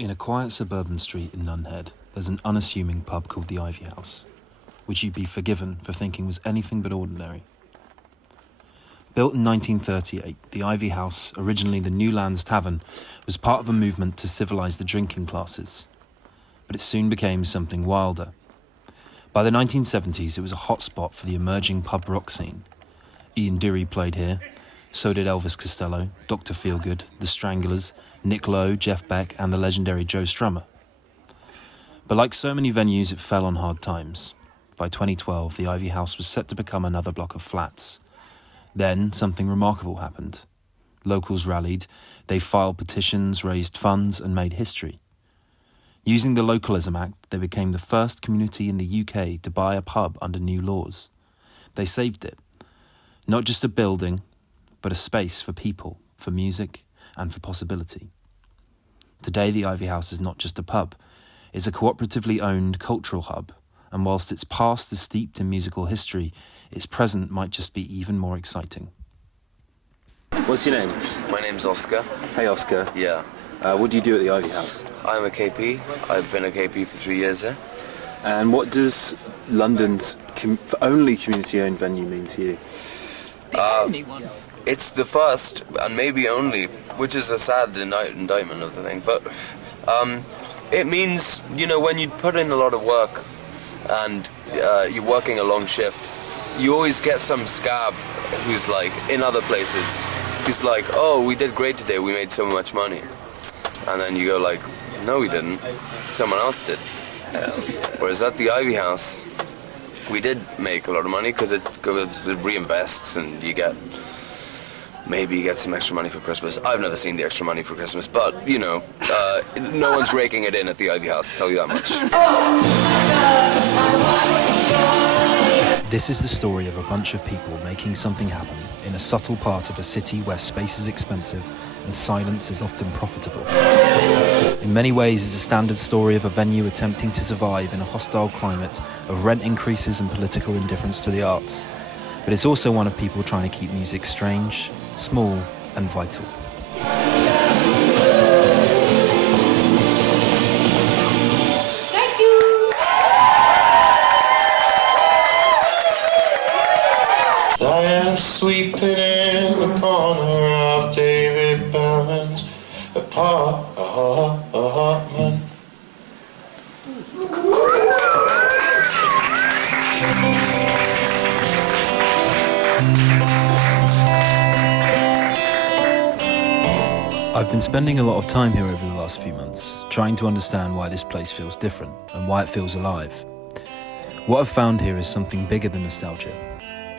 In a quiet suburban street in Nunhead, there's an unassuming pub called the Ivy House, which you'd be forgiven for thinking was anything but ordinary. Built in 1938, the Ivy House, originally the Newlands Tavern, was part of a movement to civilise the drinking classes. But it soon became something wilder. By the 1970s, it was a hotspot for the emerging pub rock scene. Ian Dury played here, so did Elvis Costello, Dr. Feelgood, The Stranglers, Nick Lowe, Jeff Beck and the legendary Joe Strummer. But like so many venues, it fell on hard times. By 2012, the Ivy House was set to become another block of flats. Then something remarkable happened. Locals rallied, they filed petitions, raised funds and made history. Using the Localism Act, they became the first community in the UK to buy a pub under new laws. They saved it. Not just a building, but a space for people, for music and for possibility. Today, the Ivy House is not just a pub. It's a cooperatively owned cultural hub, and whilst its past is steeped in musical history, its present might just be even more exciting. What's your name? My name's Oscar. Hey, Oscar. Yeah. What do you do at the Ivy House? I'm a KP. I've been a KP for 3 years here. And what does London's only community-owned venue mean to you? The only one. It's the first, and maybe only, which is a sad indictment of the thing, but it means, you know, when you put in a lot of work and you're working a long shift, you always get some scab who's like, in other places, he's like, oh, we did great today, we made so much money. And then you go like, no, we didn't, someone else did. Whereas at the Ivy House, we did make a lot of money because it reinvests and maybe you get some extra money for Christmas. I've never seen the extra money for Christmas, but, you know, no one's raking it in at the Ivy House, I'll tell you that much. This is the story of a bunch of people making something happen in a subtle part of a city where space is expensive and silence is often profitable. In many ways, it's a standard story of a venue attempting to survive in a hostile climate of rent increases and political indifference to the arts. But it's also one of people trying to keep music strange, small and vital. Thank you. I am sweeping in the corner of David Barron's apartment. I've been spending a lot of time here over the last few months, trying to understand why this place feels different and why it feels alive. What I've found here is something bigger than nostalgia.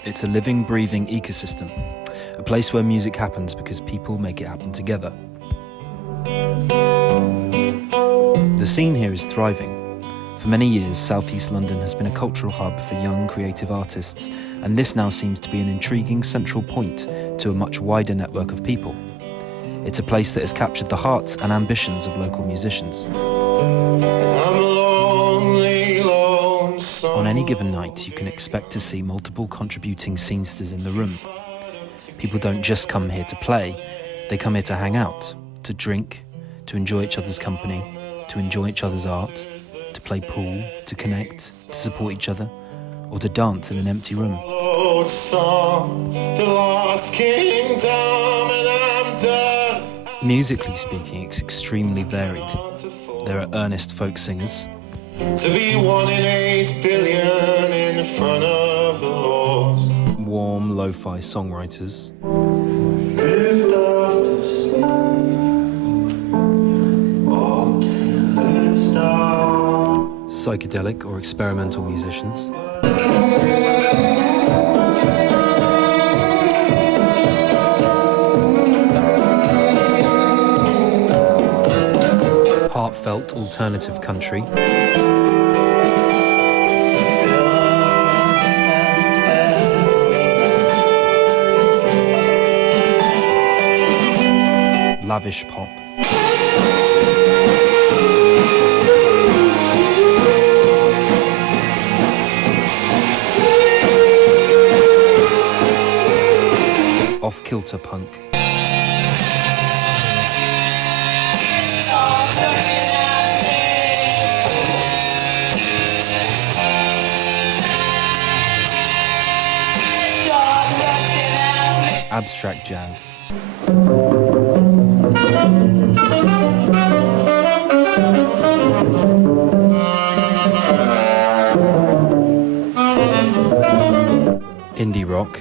It's a living, breathing ecosystem, a place where music happens because people make it happen together. The scene here is thriving. For many years, South East London has been a cultural hub for young, creative artists, and this now seems to be an intriguing central point to a much wider network of people. It's a place that has captured the hearts and ambitions of local musicians. On any given night, you can expect to see multiple contributing scenesters in the room. People don't just come here to play, they come here to hang out, to drink, to enjoy each other's company, to enjoy each other's art, to play pool, to connect, to support each other, or to dance in an empty room. Musically speaking, it's extremely varied. There are earnest folk singers, to be 1 in 8 billion in front of the Lord. Warm, lo-fi songwriters, Drift off to sleep, or kill its dawn. psychedelic or experimental musicians, heartfelt alternative country, lavish pop, off-kilter punk, abstract jazz, indie rock,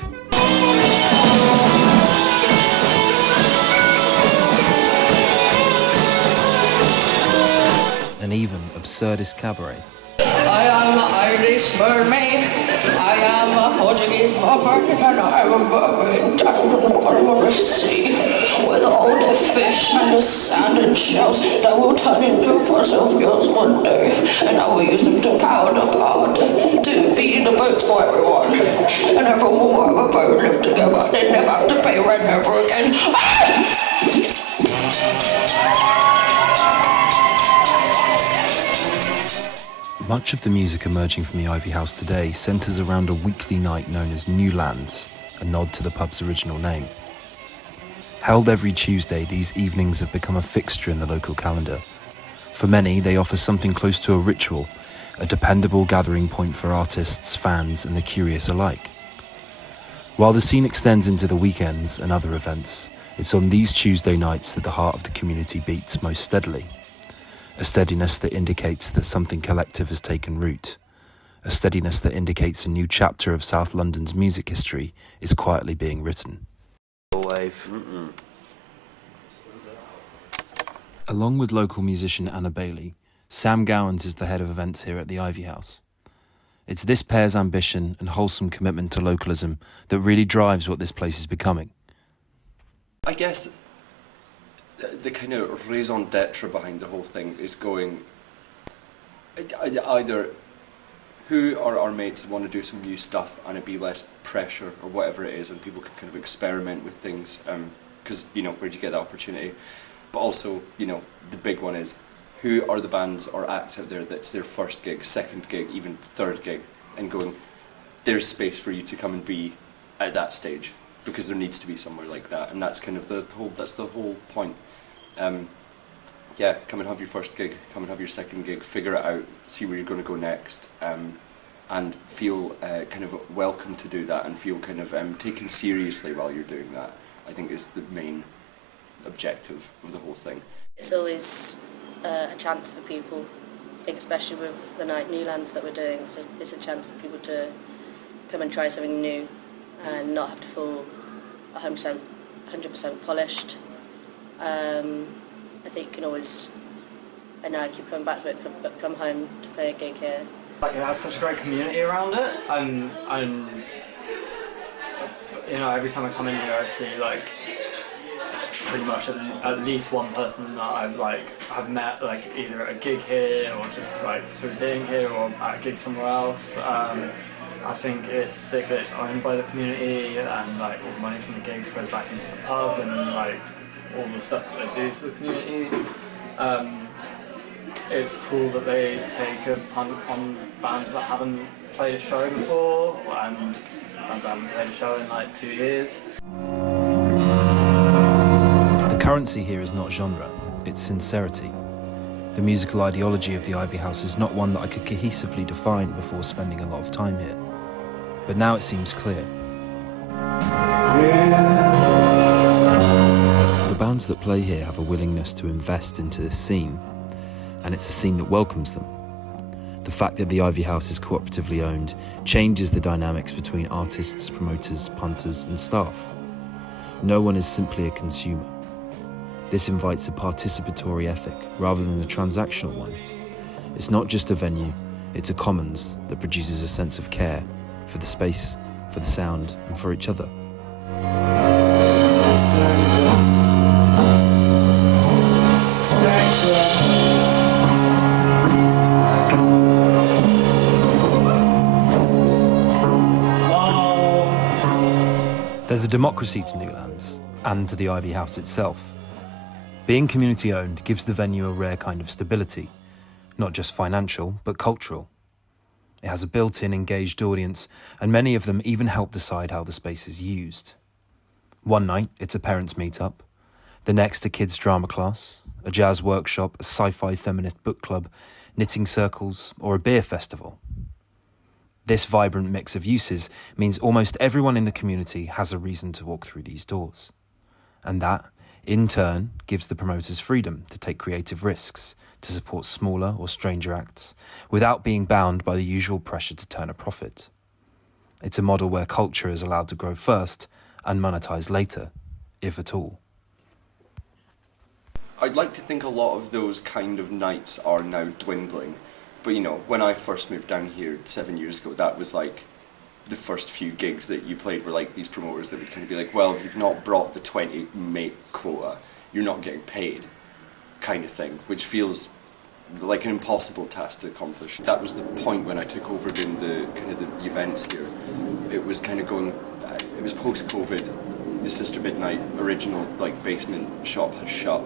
and even absurdist cabaret. I am an Irish mermaid. I am a Portuguese mermaid, and I am a mermaid down in the bottom of the sea, with all the fish and the sand and shells that will turn into fossil fuels one day, and I will use them to power the god, to be the boats for everyone, and everyone will have a boat live together. They never have to pay rent ever again. Much of the music emerging from the Ivy House today centres around a weekly night known as New Lands, a nod to the pub's original name. Held every Tuesday, these evenings have become a fixture in the local calendar. For many, they offer something close to a ritual, a dependable gathering point for artists, fans and the curious alike. While the scene extends into the weekends and other events, it's on these Tuesday nights that the heart of the community beats most steadily. A steadiness that indicates that something collective has taken root. A steadiness that indicates a new chapter of South London's music history is quietly being written. Along with local musician Anna Bailey, Sam Gowans is the head of events here at the Ivy House. It's this pair's ambition and wholesome commitment to localism that really drives what this place is becoming. I guess the kind of raison d'etre behind the whole thing is going either who are our mates want to do some new stuff and it be less pressure or whatever it is, and people can kind of experiment with things because where do you get that opportunity? But also the big one is who are the bands or acts out there that's their first gig, second gig, even third gig, and going there's space for you to come and be at that stage, because there needs to be somewhere like that, and that's kind of the whole point. Come and have your first gig, come and have your second gig, figure it out, see where you're going to go next, and feel kind of welcome to do that, and feel kind of taken seriously while you're doing that, I think is the main objective of the whole thing. It's always a chance for people, I think especially with the night Newlands that we're doing, so it's a chance for people to come and try something new and not have to feel 100% polished. I think you can always, I know I keep coming back to it, but come home to play a gig here. Like, it has such a great community around it, and every time I come in here I see pretty much at least one person that I've met either at a gig here or just through being here or at a gig somewhere else. I think it's sick that it's owned by the community, and all the money from the gigs goes back into the pub, and all the stuff that they do for the community. It's cool that they take a punt on bands that haven't played a show before, and bands that haven't played a show in 2 years. The currency here is not genre, it's sincerity. The musical ideology of the Ivy House is not one that I could cohesively define before spending a lot of time here. But now it seems clear. The bands that play here have a willingness to invest into this scene, and it's a scene that welcomes them. The fact that the Ivy House is cooperatively owned changes the dynamics between artists, promoters, punters and staff. No one is simply a consumer. This invites a participatory ethic rather than a transactional one. It's not just a venue, it's a commons that produces a sense of care for the space, for the sound and for each other. There's a democracy to Newlands and to the Ivy House itself. Being community-owned gives the venue a rare kind of stability, not just financial, but cultural. It has a built-in engaged audience, and many of them even help decide how the space is used. One night, it's a parents' meet-up. The next, a kids' drama class, a jazz workshop, a sci-fi feminist book club, knitting circles, or a beer festival. This vibrant mix of uses means almost everyone in the community has a reason to walk through these doors. And that, in turn, gives the promoters freedom to take creative risks, to support smaller or stranger acts, without being bound by the usual pressure to turn a profit. It's a model where culture is allowed to grow first and monetize later, if at all. I'd like to think a lot of those kind of nights are now dwindling. But you know, when I first moved down here 7 years ago, that was like the first few gigs that you played were like these promoters that would kind of be like, well, if you've not brought the 20 mate quota, you're not getting paid, kind of thing, which feels like an impossible task to accomplish. That was the point when I took over doing the kind of the events here. It was kind of going, it was post-COVID. The Sister Midnight original like basement shop had shut.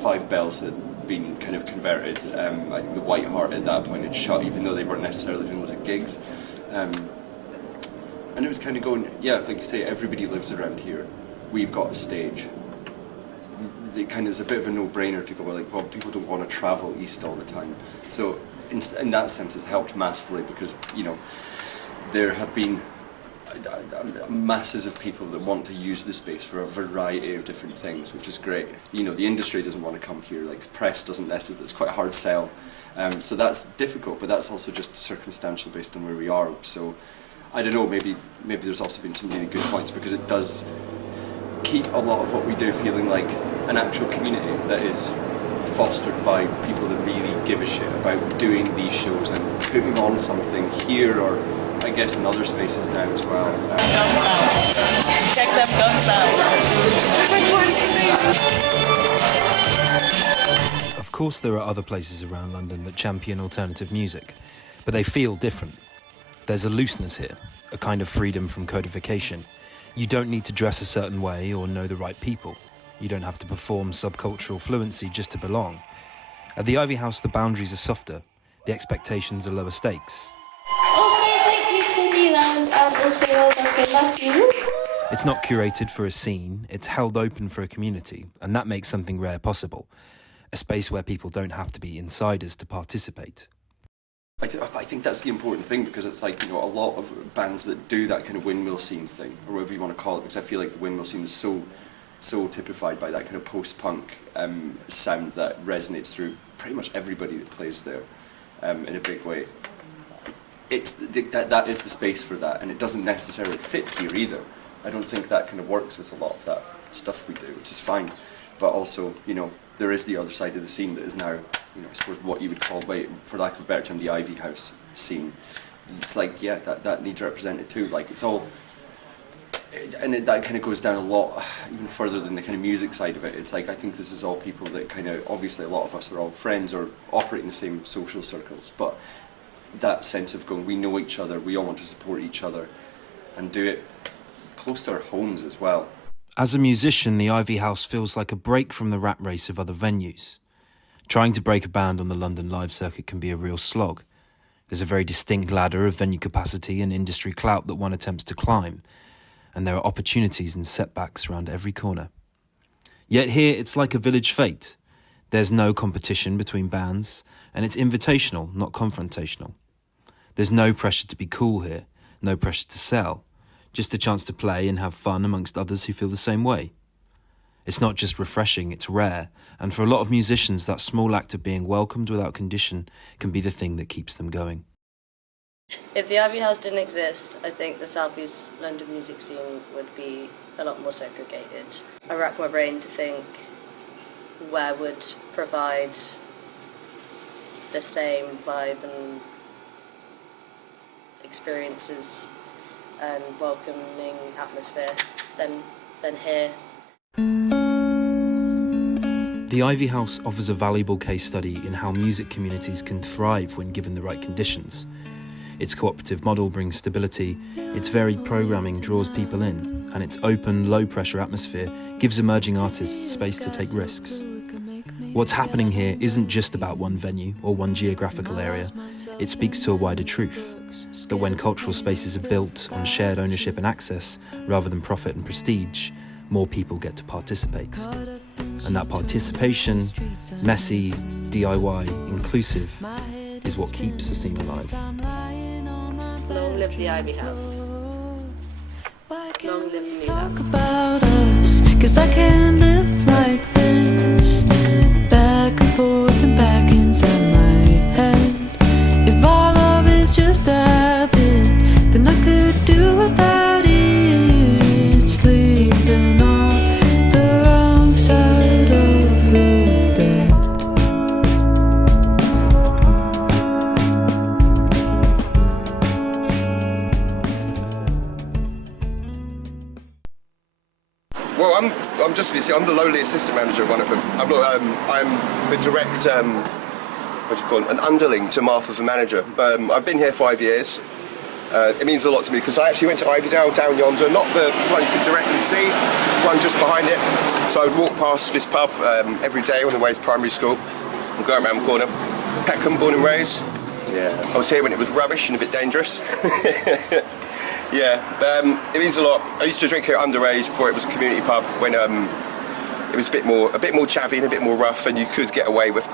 5 Bells had been kind of converted. I think the White Hart at that point had shut, even though they weren't necessarily doing loads of gigs. And it was kind of going, yeah, like you say, everybody lives around here. We've got a stage. It kind of is a bit of a no-brainer to go, like, well, people don't want to travel east all the time. So in that sense, it's helped massively because, you know, there have been masses of people that want to use the space for a variety of different things, which is great. You know, the industry doesn't want to come here, like the press doesn't necessarily, it's quite a hard sell. So that's difficult, but that's also just circumstantial based on where we are. So I don't know, maybe there's also been some really good points because it does keep a lot of what we do feeling like an actual community that is fostered by people that really give a shit about doing these shows and putting on something here or I guess in other spaces now as well. Guns out. Check them guns out. Of course there are other places around London that champion alternative music, but they feel different. There's a looseness here, a kind of freedom from codification. You don't need to dress a certain way or know the right people. You don't have to perform subcultural fluency just to belong. At the Ivy House, the boundaries are softer, the expectations are lower stakes. Also, thank you to Newland and also well done to Matthew. It's not curated for a scene, it's held open for a community, and that makes something rare possible. A space where people don't have to be insiders to participate. I think that's the important thing because it's like, you know, a lot of bands that do that kind of windmill scene thing, or whatever you want to call it, because I feel like the windmill scene is so typified by that kind of post-punk sound that resonates through pretty much everybody that plays there in a big way. That is the space for that, and it doesn't necessarily fit here either. I don't think that kind of works with a lot of that stuff we do, which is fine. But also, you know, there is the other side of the scene that is now, you know, I suppose what you would call, for lack of a better term, the Ivy House scene. It's like, yeah, that needs represented too. Like, it's all, and that kind of goes down a lot, even further than the kind of music side of it. It's like, I think this is all people that kind of, obviously a lot of us are all friends or operate in the same social circles, but that sense of going, we know each other, we all want to support each other, and do it close to our homes as well. As a musician, the Ivy House feels like a break from the rat race of other venues. Trying to break a band on the London live circuit can be a real slog. There's a very distinct ladder of venue capacity and industry clout that one attempts to climb, and there are opportunities and setbacks around every corner. Yet here it's like a village fete. There's no competition between bands, and it's invitational, not confrontational. There's no pressure to be cool here, no pressure to sell. Just a chance to play and have fun amongst others who feel the same way. It's not just refreshing, it's rare, and for a lot of musicians that small act of being welcomed without condition can be the thing that keeps them going. If the Ivy House didn't exist, I think the South East London music scene would be a lot more segregated. I rack my brain to think where would provide the same vibe and experiences and welcoming atmosphere than here. The Ivy House offers a valuable case study in how music communities can thrive when given the right conditions. Its cooperative model brings stability, its varied programming draws people in, and its open, low-pressure atmosphere gives emerging artists space to take risks. What's happening here isn't just about one venue or one geographical area. It speaks to a wider truth, that when cultural spaces are built on shared ownership and access, rather than profit and prestige, more people get to participate. And that participation, messy, DIY, inclusive, is what keeps the scene alive. Long live the Ivy House. Long live Newlands. Talk about us, 'cause I can't live like this. Back and forth and back inside my head. If all of it's just habit, then I could do without it. Sleeping on the wrong side of the bed. Well, I'm just I'm the lowly assistant manager of one of them. I'm the direct what do you call it, an underling to Martha, the manager. I've been here 5 years. It means a lot to me because I actually went to Ivydale down yonder, not the one you can directly see, one just behind it. So I would walk past this pub every day on the way to primary school and go around the corner. Peckham, born and raised. Yeah. I was here when it was rubbish and a bit dangerous. Yeah, it means a lot. I used to drink here underage before it was a community pub when it was a bit more chavvy and a bit more rough, and you could get away with,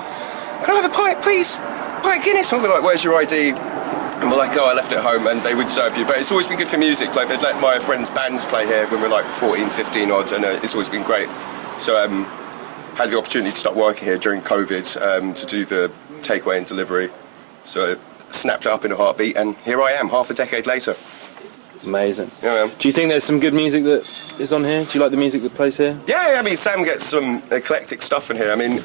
"Can I have a pint, please? Pint Guinness?" And we're like, "Where's your ID?" And we're like, "Oh, I left it at home," and they would serve you. But it's always been good for music. Like, they'd let my friends' bands play here when we were like 14, 15 odd, and it's always been great. So had the opportunity to start working here during COVID to do the takeaway and delivery. So snapped it up in a heartbeat, and here I am, half a decade later. Amazing. Yeah. Do you think there's some good music that is on here? Do you like the music that plays here? Yeah, I mean, Sam gets some eclectic stuff in here. I mean,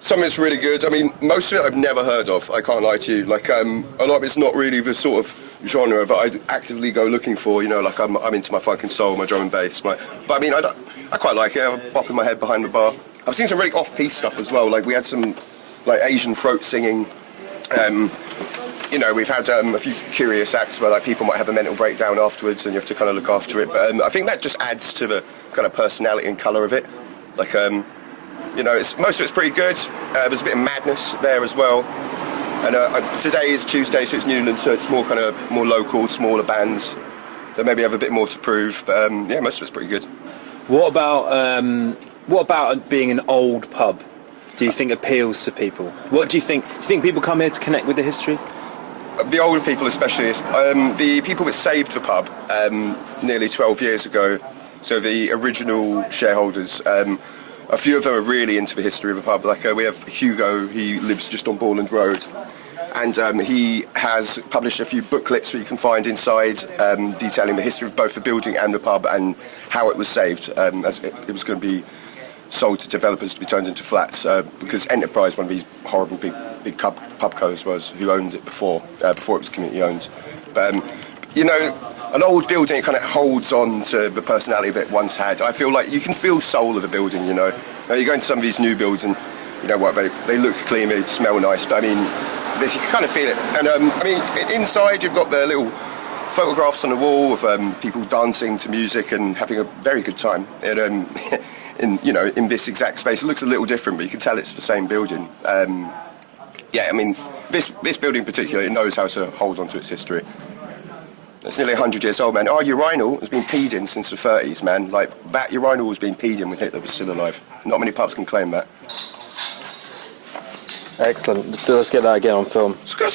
some of it's really good. I mean, most of it I've never heard of, I can't lie to you. Like, a lot of it's not really the sort of genre that I'd actively go looking for, you know, like I'm into my funk and soul, my drum and bass. But I mean, I quite like it. I'm bopping my head behind the bar. I've seen some really off-piece stuff as well. Like, we had some, like, Asian throat singing. You know, we've had a few curious acts where like people might have a mental breakdown afterwards and you have to kind of look after it. But I think that just adds to the kind of personality and colour of it. Like, you know, most of it's pretty good. There's a bit of madness there as well. And today is Tuesday, so it's Newlands, so it's more local, smaller bands that maybe have a bit more to prove. But yeah, most of it's pretty good. What about being an old pub? Do you think appeals to people? What do you think? Do you think people come here to connect with the history? The older people especially. The people that saved the pub nearly 12 years ago, so the original shareholders, a few of them are really into the history of the pub. Like we have Hugo, he lives just on Borland Road, and he has published a few booklets that you can find inside detailing the history of both the building and the pub and how it was saved, as it was going to be sold to developers to be turned into flats because Enterprise, one of these horrible big pubcos, was who owned it before it was community owned. But you know, an old building kind of holds on to the personality that it once had. I feel like you can feel soul of a building. You know, now you go into some of these new builds and you know what, they look clean, they smell nice, but I mean, you can kind of feel it. And I mean, inside you've got the little photographs on the wall of people dancing to music and having a very good time. In this exact space, it looks a little different, but you can tell it's the same building. Yeah, I mean, this building in particular, it knows how to hold on to its history. It's nearly 100 years old, man. Our urinal has been peed in since the 30s, man. Like, that urinal was being peed in when Hitler was still alive. Not many pubs can claim that. Excellent. Let's get that again on film. Skr.